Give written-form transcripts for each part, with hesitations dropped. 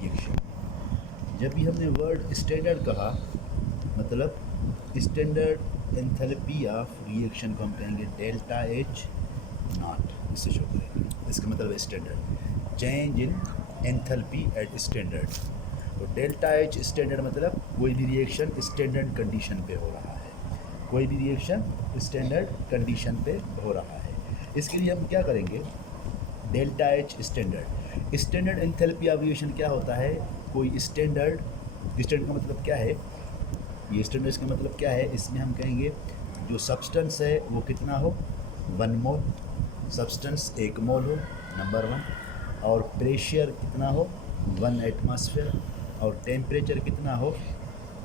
Reaction. जब भी हमने वर्ड स्टैंडर्ड कहा मतलब स्टैंडर्ड एंथैल्पी ऑफ रिएक्शन को हम कहेंगे डेल्टा एच नॉट, इससे शो करेंगे। इसका मतलब standard change in enthalpy at standard. तो डेल्टा एच स्टैंडर्ड मतलब कोई भी रिएक्शन स्टैंडर्ड कंडीशन पे हो रहा है, कोई भी रिएक्शन स्टैंडर्ड कंडीशन पे हो रहा है। इसके लिए हम क्या करेंगे, delta H standard. Standard enthalpy of reaction क्या होता है, कोई स्टैंडर्ड का मतलब क्या है, ये स्टैंडर्ड का मतलब क्या है, इसमें हम कहेंगे जो सब्सटेंस है वो कितना हो 1 मोल, सब्सटेंस 1 मोल हो नंबर 1, और प्रेशर कितना हो 1 एटमॉस्फेयर, और टेम्परेचर कितना हो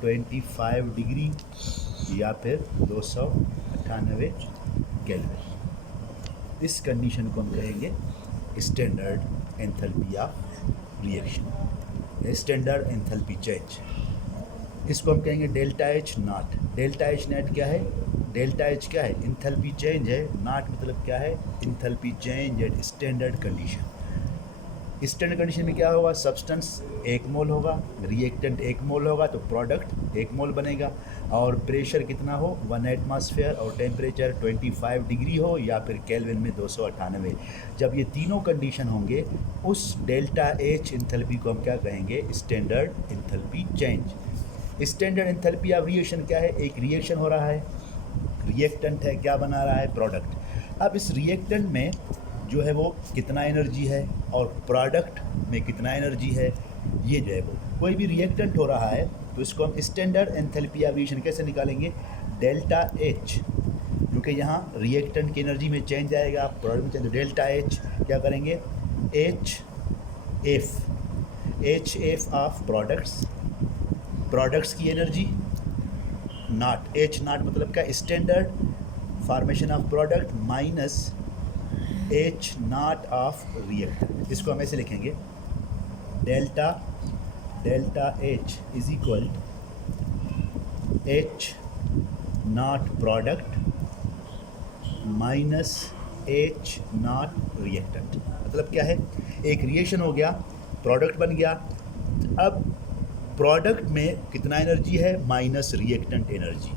25 डिग्री या फिर 298 केल्विन। इस कंडीशन को हम कहेंगे standard enthalpy of reaction, standard enthalpy change. इसको हम कहेंगे delta H not. Delta H not क्या है, डेल्टा एच क्या है, एंथैल्पी चेंज है, नॉट मतलब क्या है, enthalpy change at standard condition. Standard condition में क्या होगा, सब्सटेंस 1 मोल होगा, रिएक्टेंट 1 मोल होगा तो प्रोडक्ट 1 मोल बनेगा, और प्रेशर कितना हो 1 एटमॉस्फेयर, और टेम्परेचर 25 डिग्री हो या फिर केल्विन में 298। जब ये तीनों कंडीशन होंगे उस डेल्टा एच एंथैल्पी को हम क्या कहेंगे, standard enthalpy change. Standard enthalpy of reaction क्या है, एक रिएक्शन हो रहा है, रिएक्टेंट है, क्या बना रहा है, प्रोडक्ट। अब इस रिएक्टेंट में जो है वो कितना एनर्जी है और प्रोडक्ट में कितना एनर्जी है, ये जो है वो कोई भी रिएक्टेंट हो रहा है तो इसको हम स्टैंडर्ड एंथैल्पी ऑफ रिएक्शन कैसे निकालेंगे, डेल्टा एच, क्योंकि यहाँ रिएक्टेंट की एनर्जी में चेंज आएगा, प्रोडक्ट में चेंज, डेल्टा एच क्या करेंगे, एच एफ ऑफ प्रोडक्ट्स की एनर्जी नॉट, एच नॉट मतलब क्या, standard formation of product minus H not of reactant. इसको हम ऐसे लिखेंगे, delta H is equal H not product minus H not reactant. मतलब क्या है, एक रिएक्शन हो गया, प्रोडक्ट बन गया, अब प्रोडक्ट में कितना एनर्जी है माइनस रिएक्टेंट एनर्जी,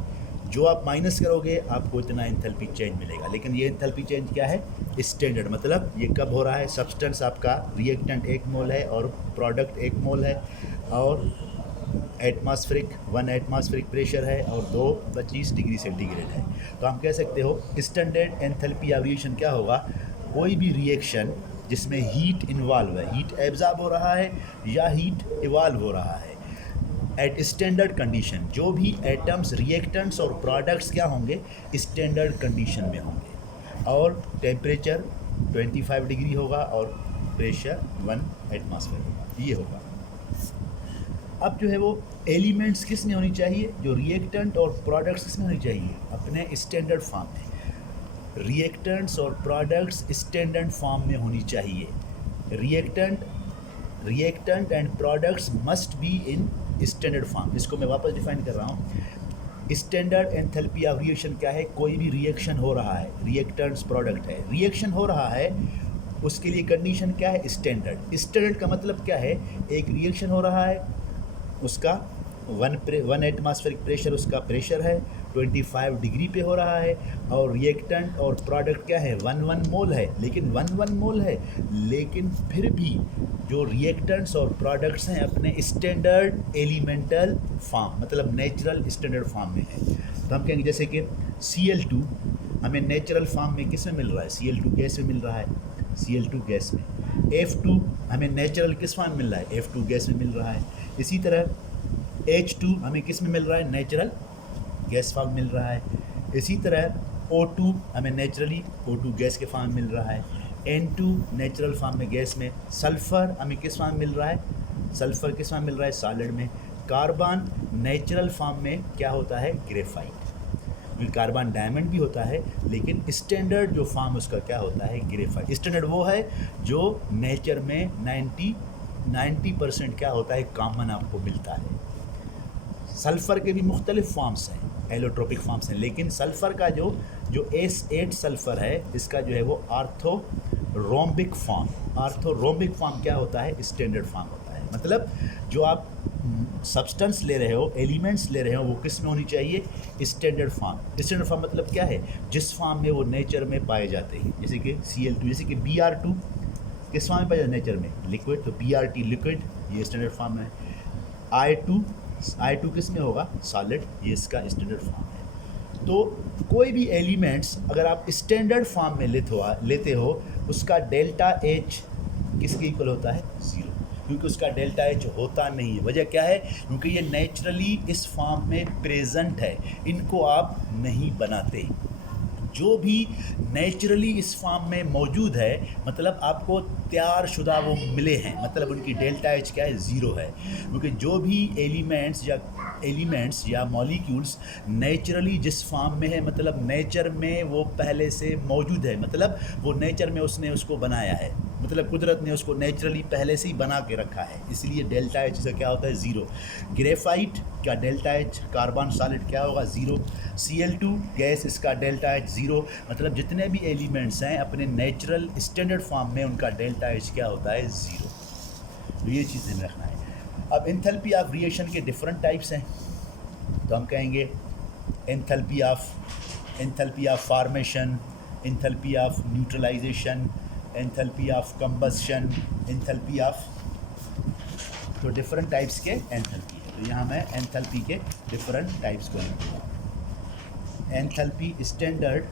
जो आप माइनस करोगे आपको इतना एंथैल्पी चेंज मिलेगा। लेकिन ये एंथैल्पी चेंज क्या है, स्टैंडर्ड, मतलब ये कब हो रहा है, सब्सटेंस आपका रिएक्टेंट 1 मोल है और प्रोडक्ट 1 मोल है, और 1 एटमॉस्फेरिक प्रेशर है और 225 डिग्री सेंटीग्रेड है। तो हम कह सकते हो स्टैंडर्ड एंथैल्पी ऑफ रिएक्शन क्या होगा, कोई भी रिएक्शन जिसमें हीट इन्वॉल्व है, हीट एब्जॉर्ब हो रहा है या हीट इवॉल्व हो रहा है एट स्टैंडर्ड कंडीशन, जो भी एटम्स रिएक्टेंट्स और प्रोडक्ट्स क्या होंगे स्टैंडर्ड कंडीशन में होंगे, और टेम्परेचर 25 डिग्री होगा और प्रेशर 1 एटमॉस्फेयर होगा, ये होगा। अब जो है वो एलिमेंट्स किस में होनी चाहिए, जो रिएक्टेंट और प्रोडक्ट्स किस में होनी चाहिए, अपने स्टैंडर्ड फॉर्म में। रिएक्टेंट्स और प्रोडक्ट्स स्टैंडर्ड फॉर्म में होनी चाहिए। Reactant and products must be in standard form. इसको मैं वापस डिफाइन कर रहा हूँ। स्टैंडर्ड एंथैल्पी ऑफ रिएक्शन क्या है, कोई भी रिएक्शन हो रहा है, रिएक्टेंट्स प्रोडक्ट है, रिएक्शन हो रहा है, उसके लिए कंडीशन क्या है, स्टैंडर्ड। स्टैंडर्ड का मतलब क्या है, एक रिएक्शन हो रहा है, उसका 1 एटमॉस्फेरिक प्रेशर उसका प्रेशर है, 25 डिग्री पे हो रहा है, और रिएक्टेंट और प्रोडक्ट क्या है 1 मोल है, लेकिन 1 मोल है, लेकिन फिर भी जो रिएक्टेंट्स और प्रोडक्ट्स हैं अपने स्टैंडर्ड एलिमेंटल फॉर्म मतलब नेचुरल स्टैंडर्ड फॉर्म में है। तो हम कहेंगे जैसे कि Cl2 हमें नेचुरल फॉर्म में किस में मिल रहा है, Cl2 गैस में मिल रहा है, Cl2 गैस में। F2 हमें नेचुरल किस फॉर्म में मिल रहा है, F2 गैस में मिल रहा है। इसी तरह H2 हमें किस में मिल रहा है, नेचुरल गैस फॉर्म मिल रहा है। इसी तरह O2 हमें नेचुरली O2 गैस के फॉर्म में मिल रहा है। N2 नेचुरल फॉर्म में गैस में। सल्फ़र हमें किस फॉर्म में मिल रहा है, सल्फ़र किस फॉर्म में मिल रहा है, सॉलिड में। कार्बन नेचुरल फॉर्म में क्या होता है, ग्रेफाइट। क्योंकि कार्बन डायमंड भी होता है, लेकिन स्टैंडर्ड जो फॉर्म उसका क्या होता है, ग्रेफाइट। स्टैंडर्ड वो है जो नेचर में 90% क्या होता है, कॉमन आपको मिलता है। सल्फ़र के भी मुख्तलिफ फॉर्म्स हैं, एलोट्रोपिक फॉर्म्स हैं, लेकिन सल्फ़र का जो S8 सल्फ़र है, इसका जो है वो आर्थोरोम्बिक फॉर्म क्या होता है, स्टैंडर्ड फॉर्म होता है। मतलब जो आप सब्सटेंस ले रहे हो, एलिमेंट्स ले रहे हो, वो किस में होनी चाहिए? Standard form. स्टैंडर्ड फॉर्म मतलब क्या है? जिस फॉर्म में वो नेचर में पाए जाते हैं, जैसे कि Cl2, जैसे कि Br2 किस फॉर्म में पाए जाते हैं? नेचर में लिक्विड, तो Brt लिक्विड, ये स्टैंडर्ड फॉर्म है। I2 किस में होगा? सॉलिड, ये इसका स्टैंडर्ड फॉर्म है। तो कोई भी एलिमेंट्स अगर आप स्टैंडर्ड फॉर्म में लेते हो, उसका डेल्टा एच किसके इक्वल होता है? ज़ीरो, क्योंकि उसका डेल्टा एच होता नहीं है। वजह क्या है? क्योंकि ये नेचुरली इस फॉर्म में प्रेजेंट है, इनको आप नहीं बनाते। जो भी नेचुरली इस फॉर्म में मौजूद है, मतलब आपको तैयार शुदा वो मिले हैं, मतलब उनकी डेल्टा एच क्या है? ज़ीरो है। क्योंकि जो भी एलिमेंट्स या मॉलिक्यूल्स नेचुरली जिस फॉर्म में है, मतलब नेचर में वो पहले से मौजूद है, मतलब वो नेचर में उसने उसको बनाया है, मतलब कुदरत ने उसको नेचुरली पहले से ही बना के रखा है, इसलिए डेल्टा एच से क्या होता है? ज़ीरो। ग्रेफाइट का डेल्टा एच, कार्बन सॉलिड क्या होगा? ज़ीरो। Cl2 गैस, इसका डेल्टा एच ज़ीरो। मतलब जितने भी एलिमेंट्स हैं अपने नेचुरल स्टैंडर्ड फॉर्म में, उनका डेल्टा एच क्या होता है? ज़ीरो। तो ये चीज़ ध्यान रखना है। अब एंथैल्पी ऑफ रिएक्शन के डिफरेंट टाइप्स हैं, तो हम कहेंगे enthalpy of formation, enthalpy of neutralization, enthalpy of combustion, enthalpy of, तो डिफरेंट टाइप्स के एंथैल्पी है। तो यहाँ मैं एंथैल्पी के डिफरेंट टाइप्स को लिखूँगा। Enthalpy standard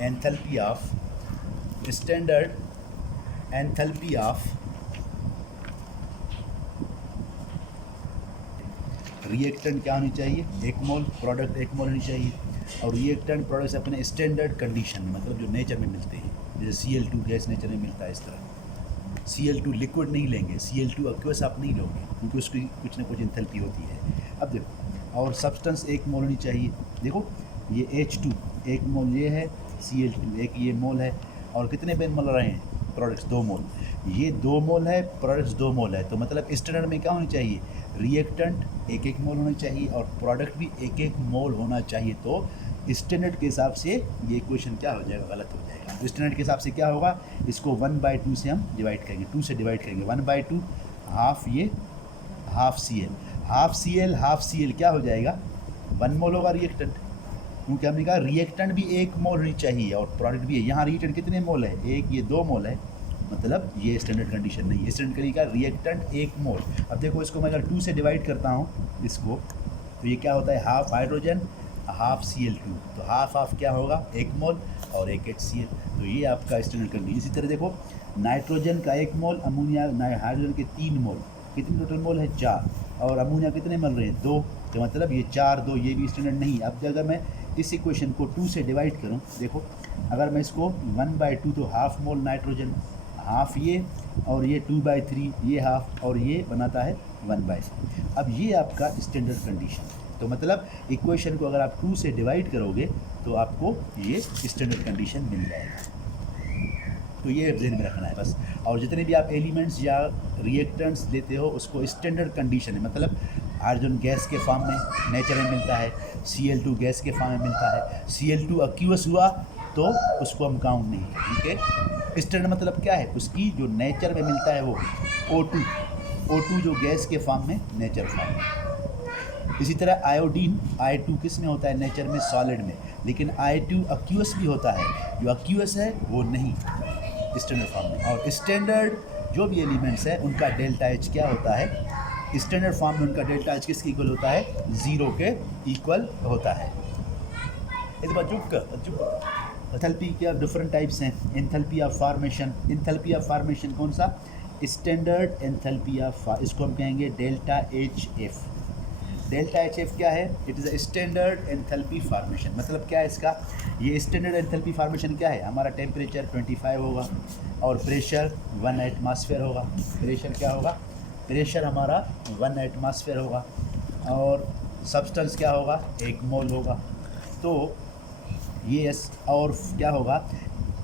enthalpy of reactant क्या होनी चाहिए? 1 मोल, प्रोडक्ट 1 मोल होनी चाहिए। और रिएक्टेंट प्रोडक्ट्स अपने स्टैंडर्ड कंडीशन में, मतलब जो नेचर में मिलते हैं, जैसे Cl2 गैस नेचर में मिलता है, इस तरह Cl2 लिक्विड नहीं लेंगे, Cl2 एक्वस आप नहीं लोगे, क्योंकि उसकी कुछ ना कुछ एंथैल्पी होती है। अब देखो, और सब्सटेंस 1 मोल होनी चाहिए। देखो ये H2 1 मोल ये है, Cl2 1 ये मोल है, और कितने बेन मोल रहे हैं? प्रोडक्ट्स 2 मोल, ये 2 मोल है, प्रोडक्ट्स 2 मोल है। तो मतलब स्टैंडर्ड में क्या होनी चाहिए? रिएक्टेंट 1 मोल होना चाहिए और प्रोडक्ट भी 1 मोल होना चाहिए। तो स्टैंडर्ड के हिसाब से ये इक्वेशन क्या हो जाएगा? गलत हो जाएगा। तो स्टैंडर्ड के हिसाब से क्या होगा? इसको 1/2 से हम डिवाइड करेंगे, 2 से डिवाइड करेंगे। 1/2 हाफ, ये हाफ Cl क्या हो जाएगा? 1 मोल होगा रिएक्टेंट, क्योंकि हमने कहा रिएक्टेंट भी 1 मोल होनी चाहिए और प्रोडक्ट भी है। यहाँ रिएक्टेंट कितने मोल है? 1, ये 2 मोल है, मतलब ये स्टैंडर्ड कंडीशन नहीं है। स्टैंडर्ड कंडीशन का रिएक्टेंट 1 मोल। अब देखो इसको मैं अगर 2 से डिवाइड करता हूँ इसको, तो ये क्या होता है? हाफ हाइड्रोजन, हाफ Cl2, तो हाफ क्या होगा? 1 मोल और 1 HCl। तो ये आपका स्टैंडर्ड कंडीशन। इसी तरह देखो नाइट्रोजन का 1 मोल, अमोनिया हाइड्रोजन के 3 मोल, कितने टोटल मोल है? 4, और अमोनिया कितने मिल रहे हैं? 2, तो मतलब ये 4, 2, ये भी स्टैंडर्ड नहीं। अब अगर मैं इस इक्वेशन को 2 से डिवाइड करूं, देखो अगर मैं इसको 1/2, तो हाफ मोल नाइट्रोजन, हाफ ये, और ये 2/3 ये हाफ, और ये बनाता है 1/4। अब ये आपका स्टैंडर्ड कंडीशन। तो मतलब इक्वेशन को अगर आप 2 से डिवाइड करोगे तो आपको ये स्टैंडर्ड कंडीशन मिल जाएगा। तो ये ध्यान में रखना है बस। और जितने भी आप एलिमेंट्स या रिएक्टेंट्स लेते हो, उसको स्टैंडर्ड कंडीशन है, मतलब हाइड्रोजन गैस के फॉर्म में नेचर में मिलता है, Cl2 गैस के फॉर्म में मिलता है, Cl2 एक्वस हुआ तो उसको हम काउंट नहीं करेंगे, ठीक है। स्टैंडर्ड मतलब क्या है? उसकी जो नेचर में मिलता है वो O2 जो गैस के फॉर्म में, नेचर फॉर्म में। इसी तरह आयोडीन, I2 किस में होता है? नेचर में, सॉलिड में, लेकिन I2 एक्वस भी होता है, जो एक्वस है वो नहीं स्टैंडर्ड फॉर्म में। और स्टैंडर्ड जो भी एलिमेंट्स है उनका डेल्टा एच क्या होता है? स्टैंडर्ड फॉर्म में उनका डेल्टा एच किसके इक्वल होता है? 0 के इक्वल होता है। इस बार चुप। एंथैल्पी के डिफरेंट टाइप्स हैं। एंथैल्पी ऑफ फार्मेशन कौन सा? स्टैंडर्ड एंथैल्पी ऑफ, इसको हम कहेंगे डेल्टा HF। डेल्टा HF क्या है? It is a standard enthalpy formation. मतलब क्या है इसका? ये स्टैंडर्ड एंथैल्पी फार्मेशन क्या है? हमारा टेम्परेचर 25 होगा और प्रेशर 1 एटमॉस्फेयर होगा। प्रेशर क्या होगा? प्रेशर हमारा 1 एटमॉस्फेयर होगा, और सब्सटेंस क्या होगा? 1 मोल होगा। तो ये और क्या होगा?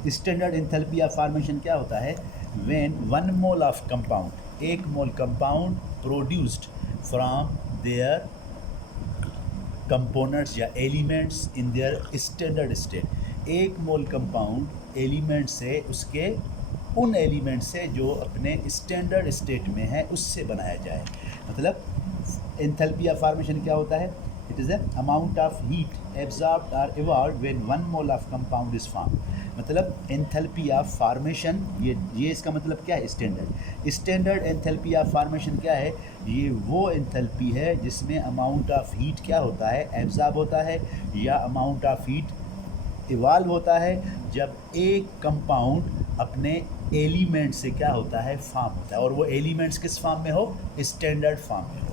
स्टैंडर्ड एंथैल्पी ऑफ फार्मेशन क्या होता है? When 1 mole of compound, 1 mole compound produced from their components या elements in their standard state. 1 mole compound element से, उसके उन एलिमेंट से जो अपने स्टैंडर्ड स्टेट में है उससे बनाया जाए। मतलब एंथैल्पी ऑफ फॉर्मेशन क्या होता है? It is the amount of heat absorbed और evolved when 1 mole of compound is form. मतलब एंथैल्पी ऑफ फॉर्मेशन, ये इसका मतलब क्या है? स्टैंडर्ड एंथैल्पी ऑफ फॉर्मेशन क्या है? ये वो एंथैल्पी है जिसमें अमाउंट ऑफ हीट क्या होता है? एब्जॉर्ब होता है, या अमाउंट ऑफ हीट इवाल्व होता है जब एक कंपाउंड अपने एलिमेंट से क्या होता है? फॉर्म होता है। और वो एलिमेंट्स किस फॉर्म में हो? स्टैंडर्ड फॉर्म में हो।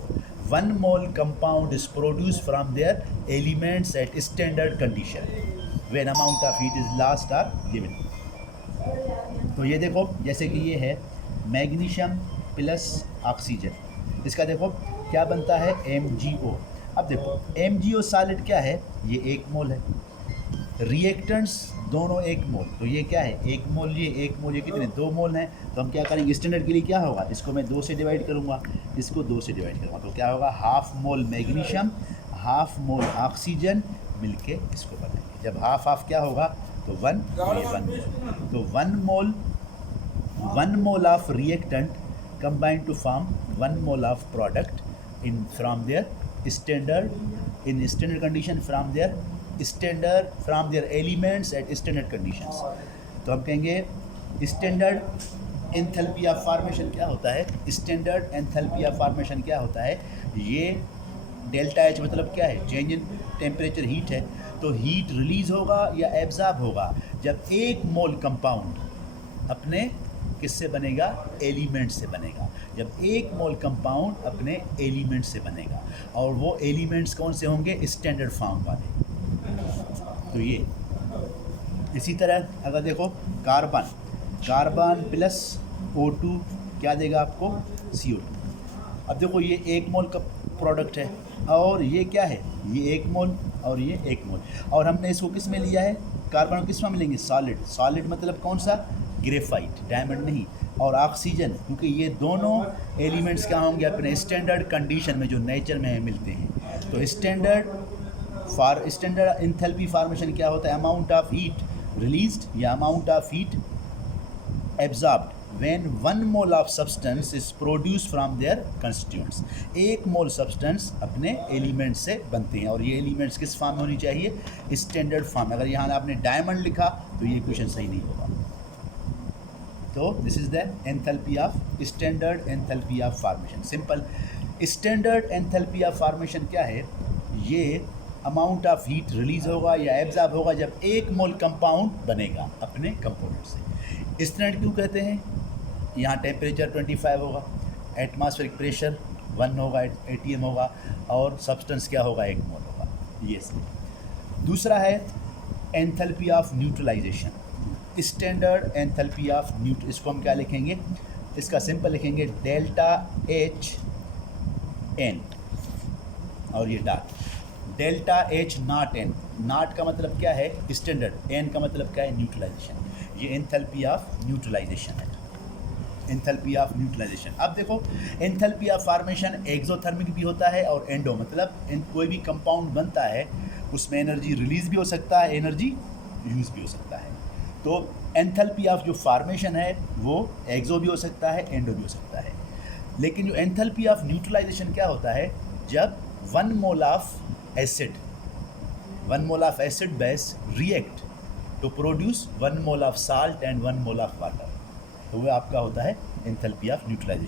1 mole compound is produce from their elements at standard condition when amount of heat is lost or given. तो ये देखो, जैसे कि ये है मैग्नीशियम प्लस ऑक्सीजन, इसका देखो क्या बनता है? MgO। अब देखो MgO सॉलिड क्या है? ये 1 मोल है। रिएक्टेंट्स दोनों 1 मोल, तो ये क्या है? 1 मोल, ये 1 मोल, ये कितने? 2 मोल हैं। तो हम क्या करेंगे? स्टैंडर्ड के लिए क्या होगा? इसको मैं 2 से डिवाइड करूँगा, इसको 2 से डिवाइड करूँगा, तो क्या होगा? Half mole magnesium, half mole oxygen मिलके इसको बनाएंगे। जब हाफ हाफ क्या होगा? तो 1, ये 1 मोल। तो 1 mole of reactant combined to form 1 mole of product in from their standard condition from their elements at standard conditions. तो हम कहेंगे स्टैंडर्ड एंथैल्पी ऑफ फॉर्मेशन क्या होता है? स्टैंडर्ड एंथैल्पी ऑफ फॉर्मेशन क्या होता है? ये डेल्टा एच मतलब क्या है? चेंज इन टेम्परेचर, हीट है। तो हीट रिलीज होगा या एब्जॉर्ब होगा जब 1 मोल कंपाउंड अपने किससे बनेगा? एलिमेंट से बनेगा। जब 1 मोल कंपाउंड अपने एलिमेंट से बनेगा, और वो एलिमेंट्स कौन से होंगे? स्टैंडर्ड फॉर्म वाले। तो ये इसी तरह अगर देखो कार्बन प्लस O2 क्या देगा आपको? CO2। अब देखो ये 1 मोल का प्रोडक्ट है, और ये क्या है? ये 1 मोल और ये 1 मोल, और हमने इसको किस में लिया है? कार्बन किस में मिलेंगे? सॉलिड मतलब कौन सा? ग्रेफाइट, डायमंड नहीं। और ऑक्सीजन, क्योंकि ये दोनों एलिमेंट्स क्या होंगे? अपने स्टैंडर्ड कंडीशन में जो नेचर में मिलते हैं। तो स्टैंडर्ड एंथैल्पी फॉर्मेशन क्या होता है? अमाउंट ऑफ हीट रिलीज्ड या amount of heat absorbed when 1 mole of substance is produce from their constituents. 1 mole substance अपने एलिमेंट्स से बनते हैं, और ये एलिमेंट्स किस फॉर्म में होनी चाहिए? Standard form. अगर यहाँ आपने डायमंड लिखा तो ये क्वेश्चन सही नहीं होगा। तो this is the enthalpy of standard enthalpy of formation. Simple. Standard enthalpy of formation क्या है? ये अमाउंट ऑफ हीट रिलीज होगा या एब्जॉर्ब होगा जब 1 मोल कंपाउंड बनेगा अपने कंपोनेंट से। स्टैंडर्ड क्यों कहते हैं? यहाँ टेम्परेचर 25 होगा, एटमॉस्फेरिक प्रेशर 1 होगा, ATM होगा, और सब्सटेंस क्या होगा? 1 मोल होगा। ये सही। दूसरा है enthalpy of neutralization. Standard enthalpy of इसको हम क्या लिखेंगे? इसका सिंपल लिखेंगे डेल्टा HN, और ये delta H not N। Not का मतलब क्या है? स्टैंडर्ड। N का मतलब क्या है? न्यूट्रलाइजेशन। ये एंथैल्पी ऑफ न्यूट्रलाइजेशन है। Enthalpy of neutralization. अब देखो एंथैल्पी ऑफ फॉर्मेशन एक्सोथर्मिक भी होता है और एंडो, मतलब कोई भी कंपाउंड बनता है उसमें एनर्जी रिलीज भी हो सकता है, एनर्जी यूज भी हो सकता है। तो एंथैल्पी ऑफ जो फॉर्मेशन है वो एक्सो भी हो सकता है, एंडो भी हो सकता है। लेकिन जो एंथैल्पी ऑफ न्यूट्रलाइजेशन क्या होता है? जब 1 mole of acid base react to produce 1 mole of salt and 1 mole of water, तो वो आपका होता है एंथैल्पी ऑफ न्यूट्रलाइजेशन।